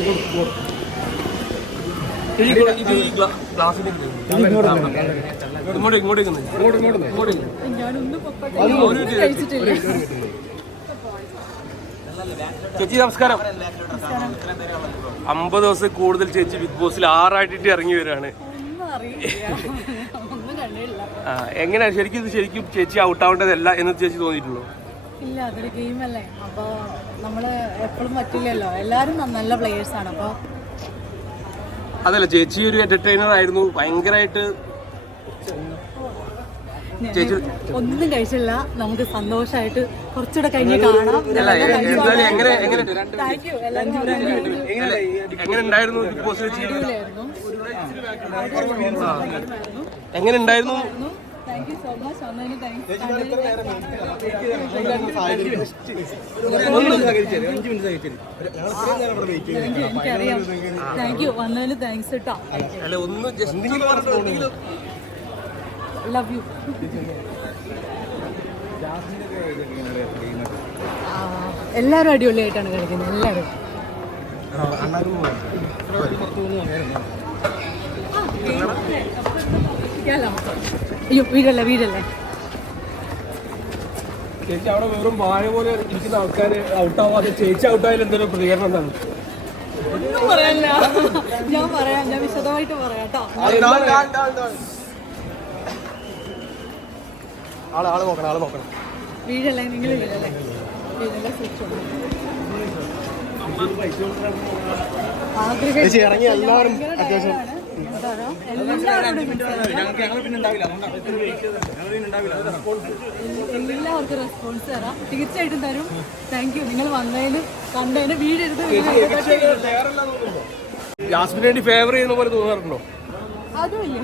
ചേച്ചി ഇങ്ങോട്ട്. ഇങ്ങോട്ട് ഇങ്ങോട്ട് നമസ്കാരം അമ്പത് ദിവസം കൂടുതൽ ചേച്ചി ബിഗ് ബോസിൽ ആറായിട്ടിട്ട് ഇറങ്ങി വരികയാണ്. എങ്ങനെയാണ്? ശരിക്കും ഇത് ശരിക്കും ചേച്ചി ഔട്ടാവേണ്ടതല്ല എന്ന് ചേച്ചി തോന്നിയിട്ടുള്ളൂ ഇല്ല അതൊരു ഗെയിമല്ലേ അപ്പോൾ നമ്മൾ എപ്പോഴും പറ്റില്ലല്ലോ. എല്ലാവരും നല്ല പ്ലേയേഴ്സാണ് ആണ്. അപ്പോൾ അതല്ല ചേച്ചി ഒരു എന്റർടൈനർ ആയിരുന്നു. ഭയങ്കരമായിട്ട് ഒന്നും കഴിച്ചില്ല. നമുക്ക് സന്തോഷമായിട്ട് കുറച്ചുകൂടെ കഴിഞ്ഞ് കാണാം. എങ്ങനെ ഉണ്ടായിരുന്നു ഉണ്ടായിരുന്നു താങ്ക് യു വന്നതിന് താങ്ക്സ് എനിക്കറിയാം. താങ്ക് യു വന്നതിന് താങ്ക്സ് കേട്ടോ അല്ല ഒന്ന് ജസ്റ്റ് ലവ് യു എല്ലാവരും അടിപൊളിയായിട്ടാണ് കളിക്കുന്നത്. എല്ലാവരും അയ്യോ വീടല്ലേ വീടല്ലേ? ചേച്ചി അവിടെ വെറും വാഴ പോലെ ഇരിക്കുന്ന ആൾക്കാർ ഔട്ട് ആവാതെ ചേച്ചി ഔട്ട് ആയാലും എന്തൊരു പ്രതികരണം എന്താണ്? ഒന്നും പറയാനില്ല. ഞാൻ പറയാം ഞാൻ വിശദമായിട്ട് പറയാം കേട്ടോ. ആൾ ആൾ നോക്കണം ആൾ നോക്കണം. വീടല്ലേ? നിങ്ങൾ വീടല്ലേ? വീടല്ലേ സ്വിച്ച് ഇറങ്ങി എല്ലാവരും അത്യാവശ്യം എല്ലാവർക്കും റെസ്പോൺസ് തരാം. തീർച്ചയായിട്ടും തരും. താങ്ക് യു നിങ്ങൾ വന്നതിന് കണ്ടതിന് വീടെടുത്ത് ജാസ്മിന് വേണ്ടി ഫേവർ ചെയ്യുന്ന പോലെ തോന്നാറുണ്ടോ? അതുമില്ല